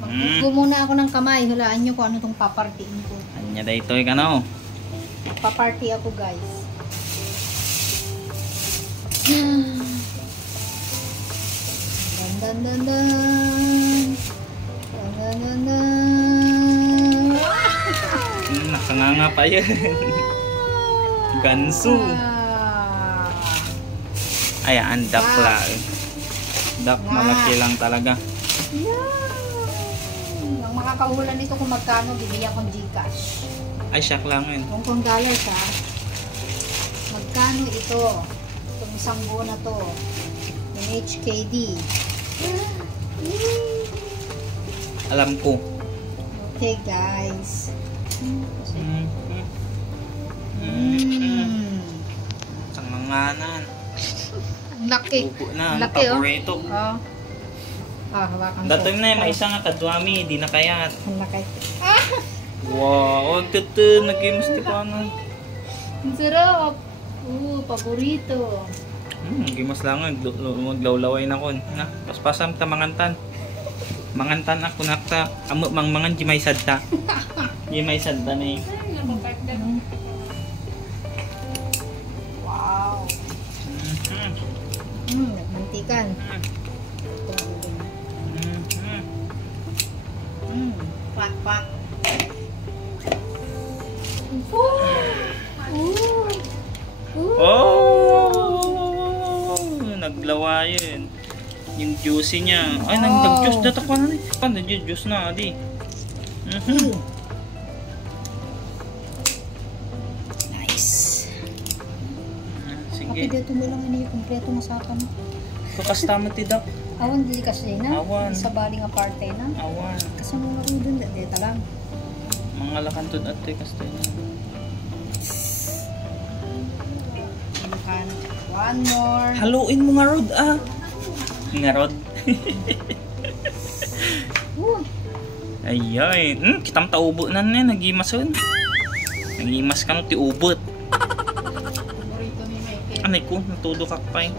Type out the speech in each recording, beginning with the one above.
Magbugo muna ako ng kamay. Hulaan nyo kung ano itong papartiin ko. Anya da ito ka na, oh. Paparty ako, guys. Dan dan dan dan. Dan dan dan dan. Nakanganga pa yan. Gansu. Ayan, duck lang. Duck, malaki lang talaga. Ang makakahulan nito kung magkano, bibigyan kong Gcash. Ay, shock lang yun. $10 ha. Magkano ito? Itong isang buo na to. Yung HKD. Alam ko. Okay, guys. Sanganganan. Ang laki. Upo na, Ang ang laki, paborito. Oh. Hawakan ko. Datong na yung maisa nga kadwami, di na kayat. Ang laki. Wow, tutu, nag-imas pa na. Ang sarap. Paborito. Gimas lang, maglawlaway na ko. Na, paspasam ta mangantan. Mangantan ako nakta. Amo mangan di may sadta. Di may sadta na eh. Wow. Nagmantikan. Pak pak. Oh! Naglawayan. Yung juicy niya. Ay, nag-juice datak pa na rin. Nag-juice na, adi. Nice. Sige. Okay, dito mo lang ini kompleto masakan. Kukastama ti dak. Awan, di kasi na. Awan. Sa baling aparte na. Awan. Kasama ko dun, dito lang. Mga lakantod at te kastay na. One more. Haluin mo nga rod ah. Nga rod. Ayay. Kitam taubo na na. Nagimason. Nagimas ka no ti ubot. Anay ko. Natudo kakpay.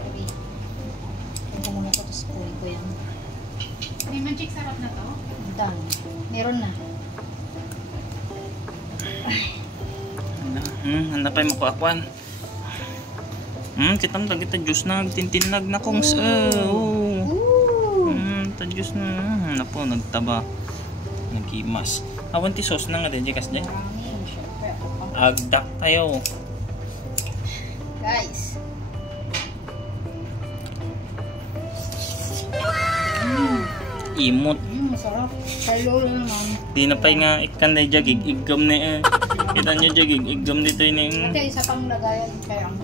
Ito muna ko to sa kulit ko yan. May magic sarap na to? Done. Meron na. Hanapay mo ko akwan. Kitam ta kita juice na tintinag na kong ta juice na napo nagtaba nagimas. Awan ti sauce na nga din kas day. Agdak tayo. Guys. Imot. Masarap. Hello naman. Di na pay nga ikan na jagig igam na kita nyo jagig igam dito yun. Ate, isa pang lagayan kaya ang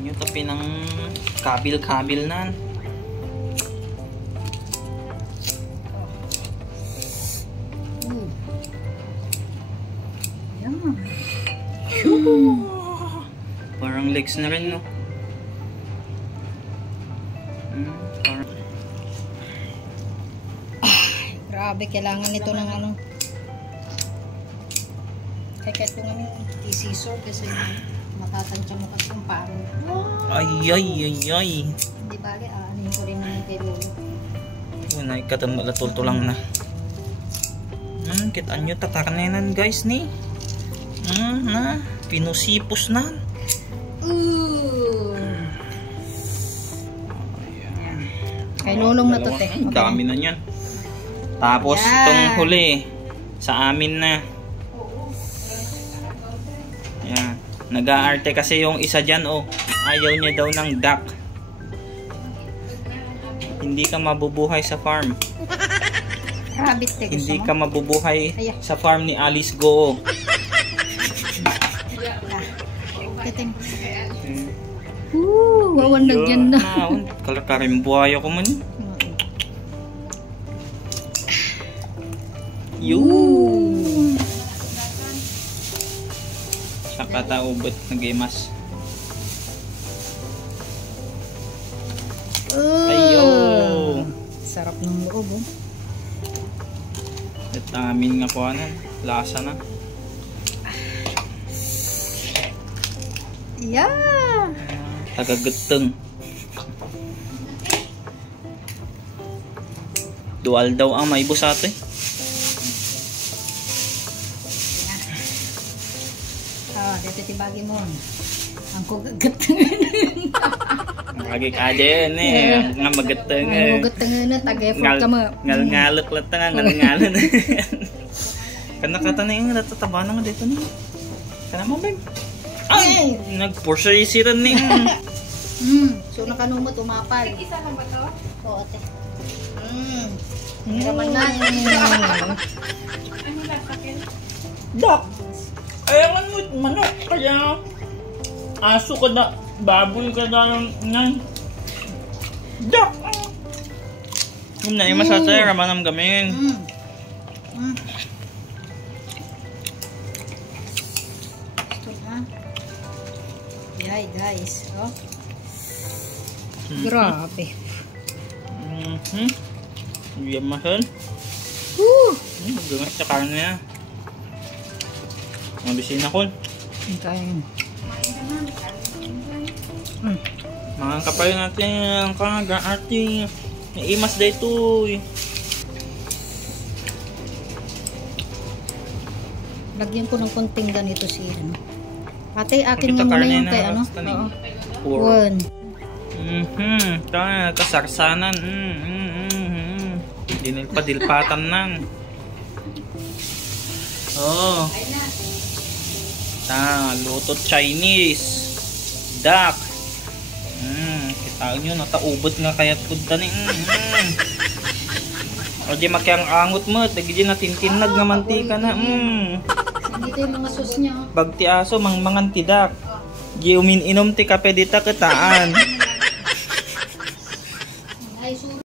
Yung tapi ng kabil-kabil na. Yan. Parang legs na rin, no? Grabe, kailangan nito ng ano. Kaya ito nga i-scissor kasi matatansya mo kasi yung paro. Ay. Hindi bali, ano ko rin naman kay Lolo. Naikatan malatulto lang na. Kitaan nyo tatakanenan guys ni. Pinusipos na. Kay Lolong na to, te. Okay. Dami na yan. Tapos itong huli sa amin na. Yan. Nag-aarte kasi yung isa dyan, oh. Ayaw niya daw ng duck. Hindi ka mabubuhay sa farm. Rabbit, te. Hindi ka mabubuhay sa farm ni Alice Go. Teteng. Wawan na dyan na. Kalakarin buhay ako man. Yun. Saka taubot nag-imas. Ayo. Sarap ng loob, oh. Vitamin nga po ano. Lasa na. Yeah. Tagagutong. Dual daw ang may busato eh. Dito tibagi mo. Ang kugagat. Lagi ka dyan eh. Nga magatang eh. Ang kugagat na tagay-effort ka mo. Ngal-ngalok lang ta nga. Ngal-ngalok. Kanakata na yung natataba na nga dito na. Kana mo, babe. Ay! Nag-porsiran ni. So nakanumot, umapal. Isa lang ba to? Oo, ate. Hiraman na. Ano lang, sakit? Dak! Ayawan mo manok. Kaya aso ka da. Baboy ka da ng dak! Yung na yung masasaya. Raman ang gamin. Ito na. Yay, guys. Oh. Grabe. Yan mahal. Woo! Gamas sa karne niya. Mga bisina ko. Kain. Mga kapay natin ang kaga ate. Naimas dito. Lagyan ko ng konting ganito si ano. Ate, akin Kita nga muna karne yung na kay ano. basta ni- Oo. Puro. One. Kasarsanan. Dinilpa-dilpatan nang. Oh. Luto Chinese. Duck. Kita nyo, nataubot nga kaya't punta ni. O di makyang angot mo, tagi natintinag nga mantika na. Dito yung mga sauce niya. Bagti aso, mangan ti Duck. Di umin-inom ti kape dita kataan.